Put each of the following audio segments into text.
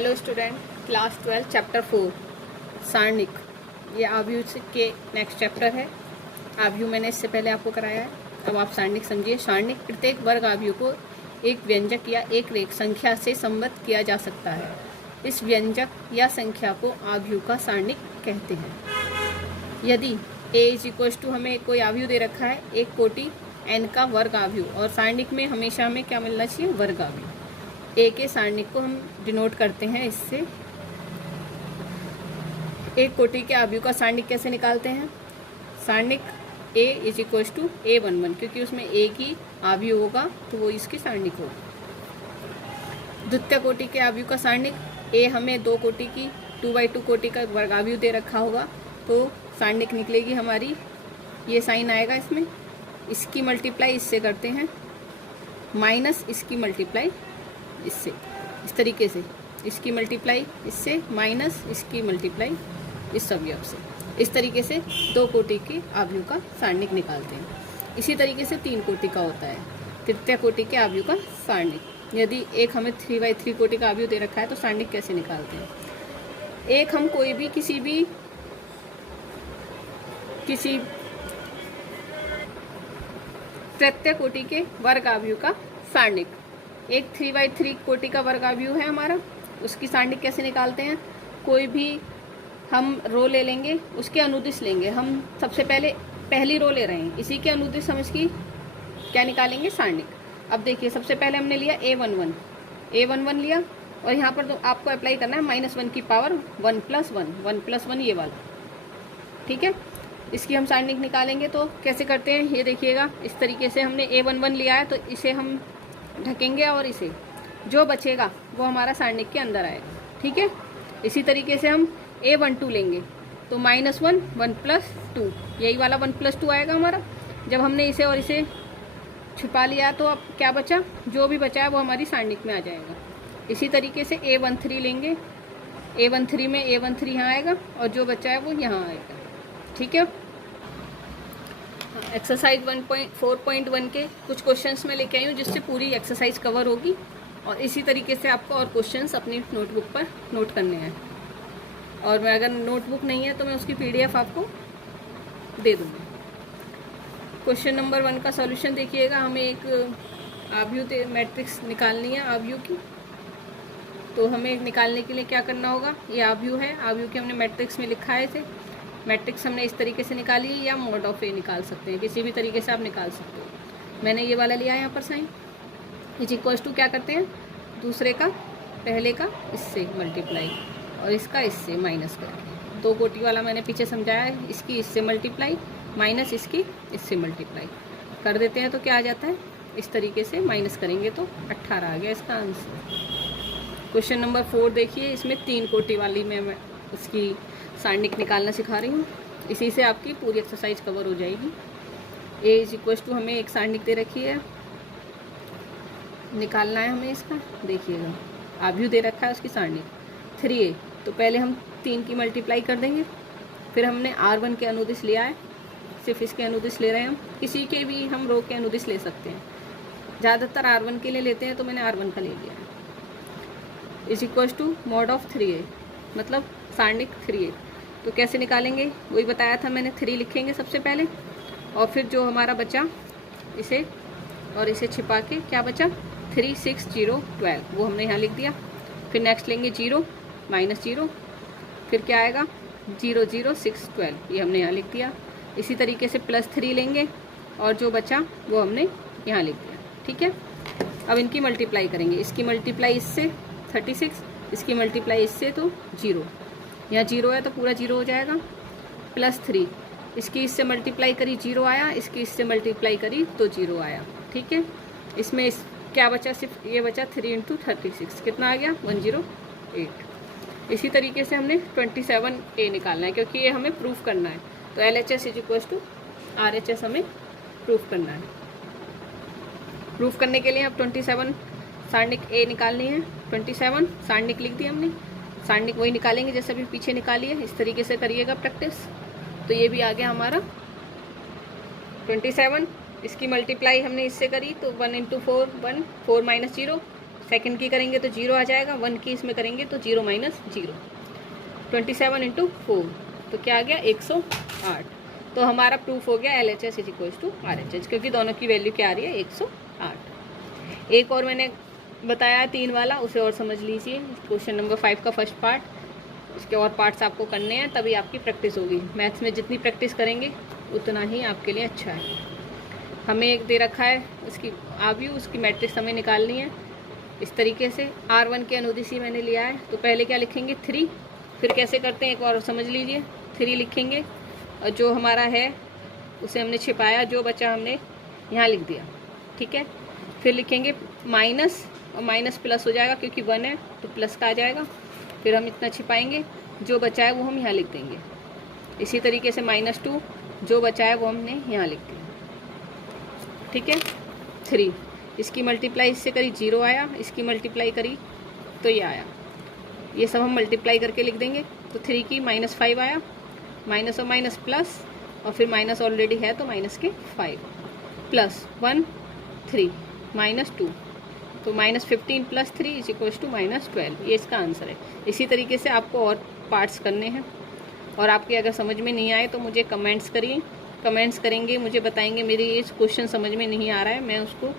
Hello student, class 12 chapter 4 सारणिक। ये आव्यूह के नेक्स्ट चैप्टर है। आव्यूह मैंने इससे पहले आपको कराया है। अब आप सारणिक समझिए। सारणिक प्रत्येक वर्ग आव्यूह को एक व्यंजक या एक रेख संख्या से संबद्ध किया जा सकता है। इस व्यंजक या संख्या को आव्यूह का सारणिक कहते हैं। यदि a = हमें कोई आव्यूह दे रखा है, एक कोटि n का वर्ग आव्यूह, और सारणिक में हमेशा हमें क्या मिलना चाहिए? वर्ग आव्यूह। ए के सारणिक को हम डिनोट करते हैं इससे। एक कोटि के आव्यूह का सारणिक कैसे निकालते हैं? सारणिक a = a11, क्योंकि उसमें a की आव्यूह होगा तो वो इसकी सारणिक होगा। द्वितीय कोटि के आव्यूह का सारणिक a हमें दो कोटि की 2/2 कोटि का वर्ग आव्यूह दे रखा होगा तो सारणिक निकलेगी हमारी, ये साइन आएगा इसमें। इसकी मल्टीप्लाई इससे करते हैं, माइनस इसकी मल्टीप्लाई इससे, इस तरीके से इसकी मल्टीप्लाई इससे माइनस इसकी मल्टीप्लाई इस अवयव से। इस तरीके से दो कोटि के आव्यूह का सारणिक निकालते हैं। इसी तरीके से 3 कोटि का होता है, तृतीय कोटि के आव्यूह का सारणिक। यदि एक हमें 3/3 कोटि का आव्यूह दे रखा है तो सारणिक कैसे निकालते हैं? एक हम कोई भी किसी तृतीय कोटि के वर्ग आव्यूह का सारणिक, एक 3/3 कोटि का वर्ग आव्यूह है हमारा, उसकी सारणिक कैसे निकालते हैं? कोई भी हम रो ले लेंगे, उसके अनुदिश लेंगे। हम सबसे पहली रो ले रहे हैं, इसी के अनुदिश हम इसकी क्या निकालेंगे? सारणिक। अब देखिए, सबसे पहले हमने लिया a11 लिया, और यहाँ पर तो आपको अप्लाई करना है -1 की पावर 1 + 1 ये वाला, ठीक है। इसकी हम सारणिक निकालेंगे तो कैसे करते हैं ये देखिएगा। इस तरीके से हमने a11 लिया है तो इसे हम ढकेंगे और इसे जो बचेगा वो हमारा सारणिक के अंदर आएगा, ठीक है। इसी तरीके से हम a12 लेंगे तो -1 1 + 2, यही वाला 1 + 2 आएगा हमारा। जब हमने इसे और इसे छिपा लिया तो अब क्या बचा? जो भी बचा है वो हमारी सारणिक में आ जाएगा। इसी तरीके से a13 लेंगे, a13 में a13 यहाँ आएगा और जो बचा है वो यहाँ आएगा, ठीक है। एक्सरसाइज 4.1 के कुछ क्वेश्चंस में लेके आई हूँ जिससे पूरी एक्सरसाइज कवर होगी, और इसी तरीके से आपको और क्वेश्चंस अपनी नोटबुक पर नोट करने हैं। और मैं अगर नोटबुक नहीं है तो मैं उसकी PDF आपको दे दूँगी। क्वेश्चन नंबर 1 का सॉल्यूशन देखिएगा। हमें एक आव्यूह मैट्रिक्स निकालनी है आव्यूह की, तो हमें निकालने के लिए क्या करना होगा? ये आव्यूह है, आव्यूह के हमने मैट्रिक्स में लिखा है इसे। मैट्रिक्स हमने इस तरीके से निकाली है, या mod ऑफ a निकाल सकते हैं, किसी भी तरीके से आप निकाल सकते हो। मैंने ये वाला लिया है यहाँ पर साइन। = क्या करते हैं? दूसरे का पहले का इससे मल्टीप्लाई और इसका इससे माइनस करके। 2 कोटि वाला मैंने पीछे समझाया है, इसकी इससे मल्टीप्लाई माइनस इसकी इससे मल्टीप्लाई कर देते हैं तो क्या आ जाता है? इस तरीके से माइनस करेंगे तो 18 आ गया इसका आंसर। क्वेश्चन नंबर 4 देखिए, इसमें 3 कोटि वाली मैं उसकी सारणिक निकालना सिखा रही हूँ। इसी से आपकी पूरी एक्सरसाइज कवर हो जाएगी। a हमें एक सारणिक दे रखी है, निकालना है हमें इसका। देखिएगा, आव्यूह दे रखा है उसकी सारणिक 3a, तो पहले हम 3 की मल्टीप्लाई कर देंगे। फिर हमने r1 के अनुदिश लिया है, सिर्फ इसके अनुदिश ले रहे हैं हम, किसी के भी हम रो के अनुदिश ले सकते हैं। ज़्यादातर r1 के लिए लेते हैं तो मैंने r1 का ले लिया है। = mod ऑफ 3a, मतलब सारणिक 3a। तो कैसे निकालेंगे? वही बताया था मैंने, 3 लिखेंगे सबसे पहले, और फिर जो हमारा बचा इसे और इसे छिपा के क्या बचा? 3 6 0 12, वो हमने यहाँ लिख दिया। फिर नेक्स्ट लेंगे 0 -0, फिर क्या आएगा? 0 0 6 12, ये हमने यहाँ लिख दिया। इसी तरीके से +3 लेंगे और जो बचा वो हमने यहाँ लिख दिया, ठीक है। अब इनकी मल्टीप्लाई करेंगे, इसकी मल्टीप्लाई इससे 36, इसकी मल्टीप्लाई इससे तो 0, यहाँ 0 है तो पूरा 0 हो जाएगा। +3, इसकी इससे मल्टीप्लाई करी 0 आया, इसकी इससे मल्टीप्लाई करी तो 0 आया, ठीक है। इसमें क्या बचा? सिर्फ ये बचा 3 × 36, कितना आ गया? 108। इसी तरीके से हमने 27a निकालना है, क्योंकि ये हमें प्रूफ करना है। तो LHS = RHS हमें प्रूफ करना है। प्रूफ करने के लिए अब 27 सारणिक a निकालनी है। 27 सारणिक लिख दी हमने, सारणिक वही निकालेंगे जैसे अभी पीछे निकाली है। इस तरीके से करिएगा प्रैक्टिस। तो ये भी आ गया हमारा 27। इसकी मल्टीप्लाई हमने इससे करी तो 1 × 4 1, 4 - 0 सेकंड की करेंगे तो 0 आ जाएगा, 1 की इसमें करेंगे तो 0 माइनस 0। 27 इंटू 4 तो क्या आ गया 108। तो हमारा प्रूफ हो गया LHS is equal to RHS, क्योंकि दोनों की वैल्यू क्या आ रही है 108। एक और मैंने बताया 3 वाला, उसे और समझ लीजिए। क्वेश्चन नंबर 5 का फर्स्ट पार्ट, इसके और पार्ट्स आपको करने हैं, तभी आपकी प्रैक्टिस होगी। मैथ्स में जितनी प्रैक्टिस करेंगे उतना ही आपके लिए अच्छा है। हमें एक दे रखा है उसकी आव्यू, उसकी मैट्रिक्स हमें निकालनी है इस तरीके से। R1 के अनुदिश मैंने लिया है, तो पहले क्या लिखेंगे 3, फिर कैसे करते हैं एक बार समझ लीजिए। 3 लिखेंगे और जो हमारा है उसे हमने छिपाया, जो बचा हमने यहाँ लिख दिया, ठीक है। फिर लिखेंगे माइनस, और माइनस प्लस हो जाएगा क्योंकि 1 है तो प्लस का आ जाएगा। फिर हम इतना छिपाएंगे, जो बचा है वो हम यहाँ लिख देंगे। इसी तरीके से -2, जो बचा है वो हमने यहाँ लिख दिया, ठीक है। 3, इसकी मल्टीप्लाई इससे करी 0 आया, इसकी मल्टीप्लाई करी तो ये आया। ये सब हम मल्टीप्लाई करके लिख देंगे। तो 3 की -5 आया, माइनस और माइनस प्लस, और फिर माइनस ऑलरेडी है तो माइनस के 5 प्लस 1 3 -2, तो -15 प्लस 3 इज इक्वल टू -12। ये इसका आंसर है। इसी तरीके से आपको और पार्ट्स करने हैं, और आपके अगर समझ में नहीं आए तो मुझे कमेंट्स करिए, कमेंट्स करेंगे, मुझे बताएंगे मेरी ये क्वेश्चन समझ में नहीं आ रहा है, मैं उसको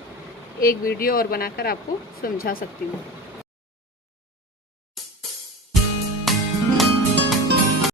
एक वीडियो और बनाकर आपको समझा सकती हूँ।